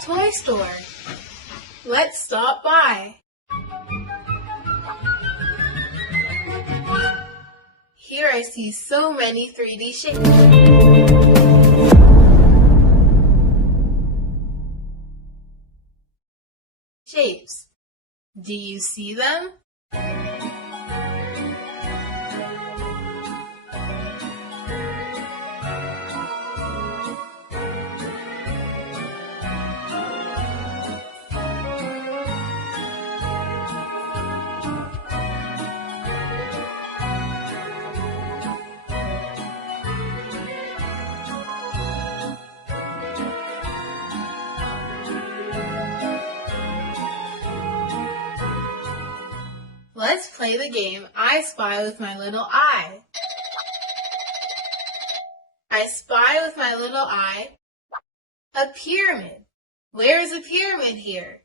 a toy store. Let's stop by. Here I see so many 3D shapes. Do you see them? Let's play the game I Spy with My Little Eye. I spy with my little eye a pyramid. Where is a pyramid here?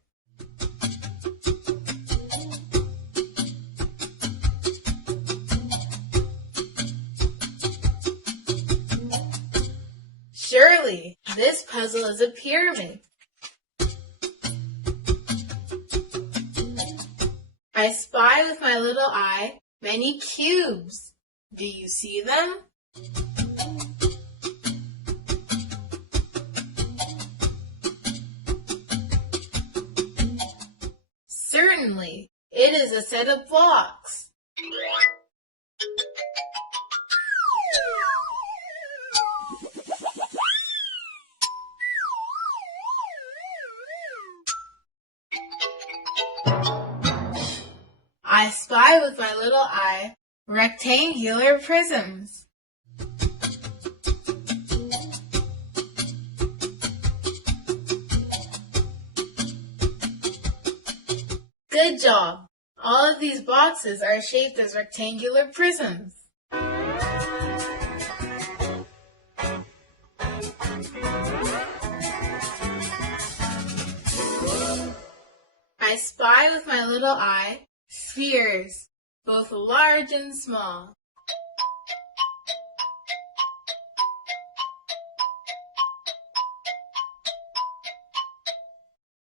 Surely, this puzzle is a pyramid. I spy with my little eye many cubes. Do you see them? Certainly, it is a set of blocks. I spy with my little eye rectangular prisms. Good job! All of these boxes are shaped as rectangular prisms. I spy with my little eye spheres, both large and small.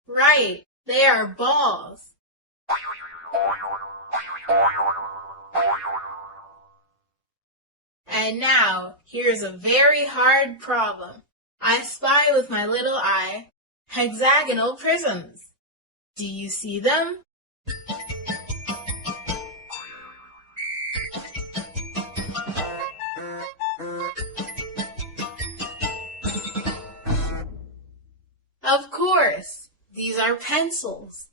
Right, they are balls. And now, here's a very hard problem. I spy with my little eye hexagonal prisms. Do you see them? Of course, these are pencils.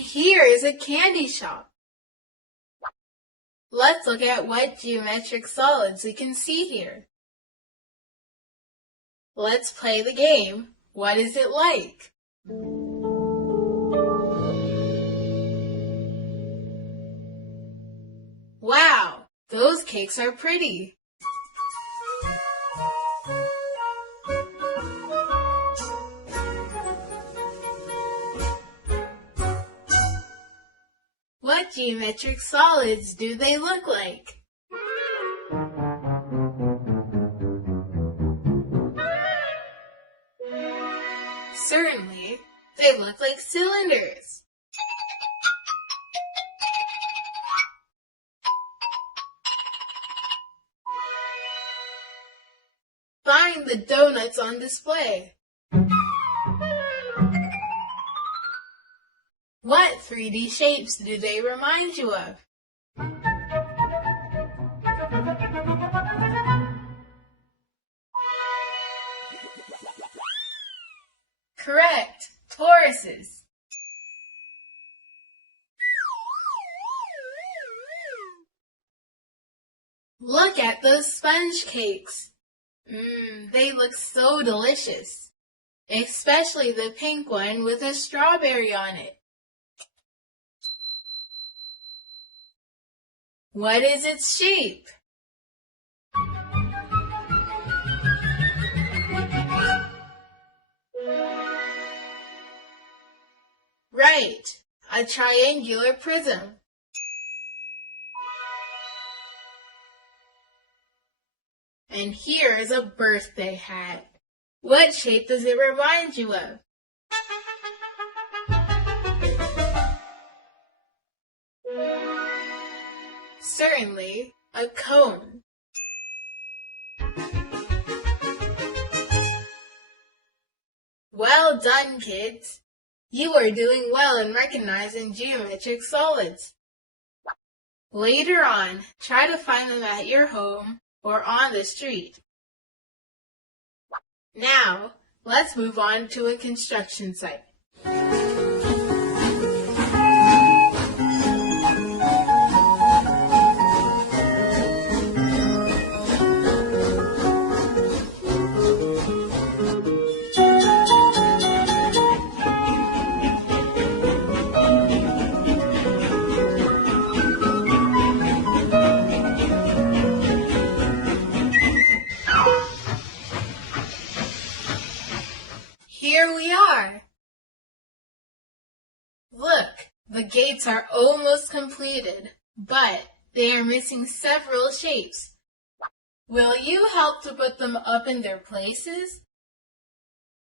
Here is a candy shop. Let's look at what geometric solids we can see here. Let's play the game, What is it like? Wow, those cakes are pretty. What geometric solids do they look like? Certainly, they look like cylinders. Find the donuts on display. What 3D shapes do they remind you of? Correct, toruses. Look at those sponge cakes. They look so delicious, especially the pink one with a strawberry on it. What is its shape? Right, a triangular prism. And here is a birthday hat. What shape does it remind you of? Certainly, a cone. Well done, kids! You are doing well in recognizing geometric solids. Later on, try to find them at your home or on the street. Now, let's move on to a construction site. Here we are. Look, the gates are almost completed, but they are missing several shapes. Will you help to put them up in their places?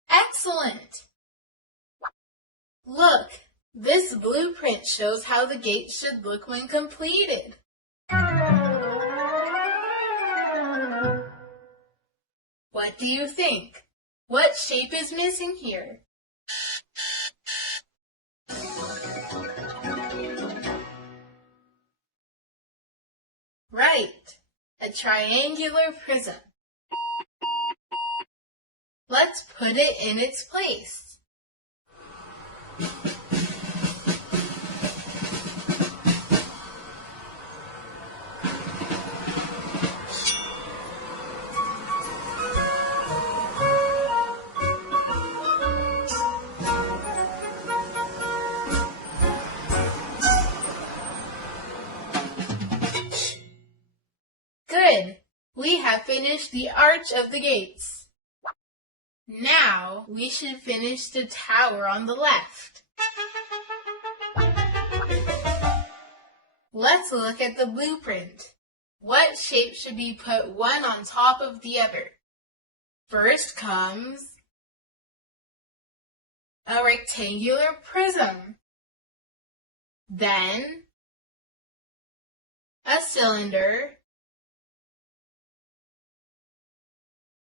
Excellent! Look, this blueprint shows how the gate should look when completed. What do you think? What shape is missing here? Right, a triangular prism. Let's put it in its place. Good! We have finished the arch of the gates. Now we should finish the tower on the left. Let's look at the blueprint. What shape should be put one on top of the other? First comes a rectangular prism. Then a cylinder,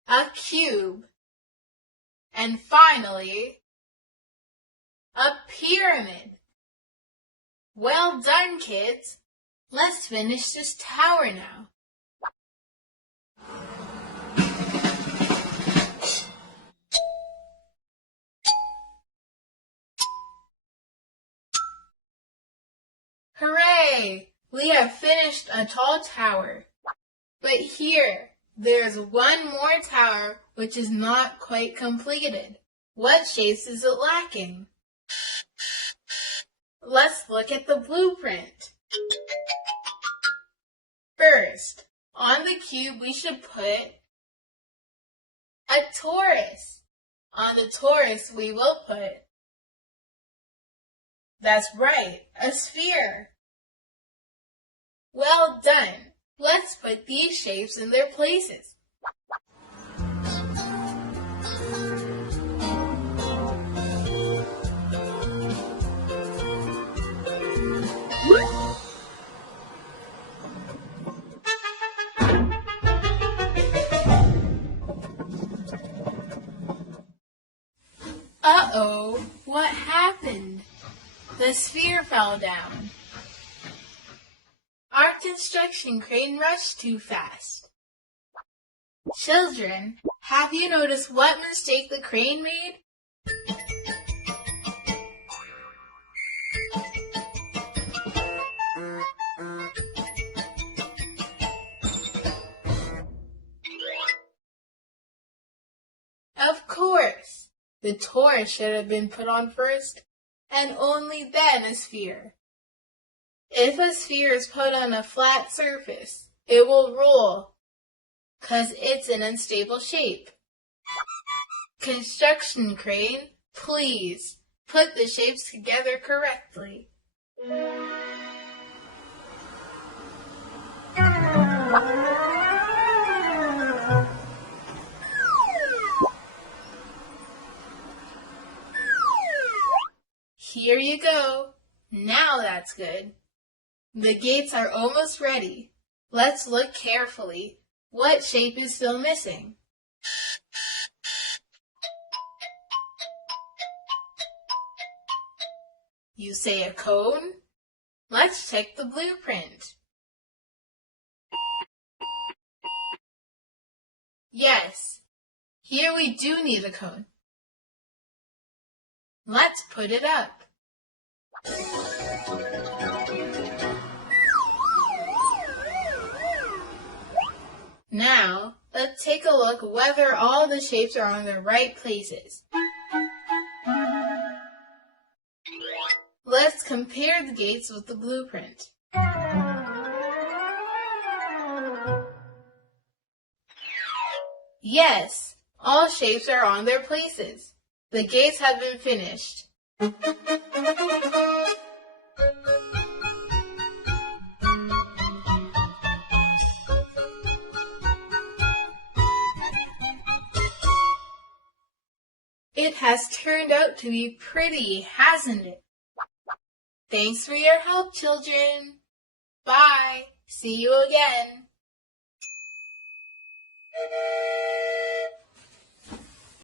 a cube, and finally, a pyramid. Well done, kids! Let's finish this tower now. Hooray! We have finished a tall tower. But here, there's one more tower which is not quite completed. What shapes is it lacking? Let's look at the blueprint. First, on the cube we should put a torus. On the torus we will put, that's right, a sphere. Well done! Let's put these shapes in their places. Uh-oh, what happened? The sphere fell down. Our construction crane rushed too fast. Children, have you noticed what mistake the crane made? The torus should have been put on first, and only then a sphere. If a sphere is put on a flat surface, it will roll, 'cause it's an unstable shape. Construction crane, please put the shapes together correctly. Here you go. Now that's good. The gates are almost ready. Let's look carefully. What shape is still missing? You say a cone? Let's check the blueprint. Yes, here we do need a cone. Let's put it up. Now, let's take a look whether all the shapes are on the right places. Let's compare the gates with the blueprint. Yes, all shapes are on their places. The gates have been finished. It has turned out to be pretty, hasn't it? Thanks for your help, children. Bye. See you again.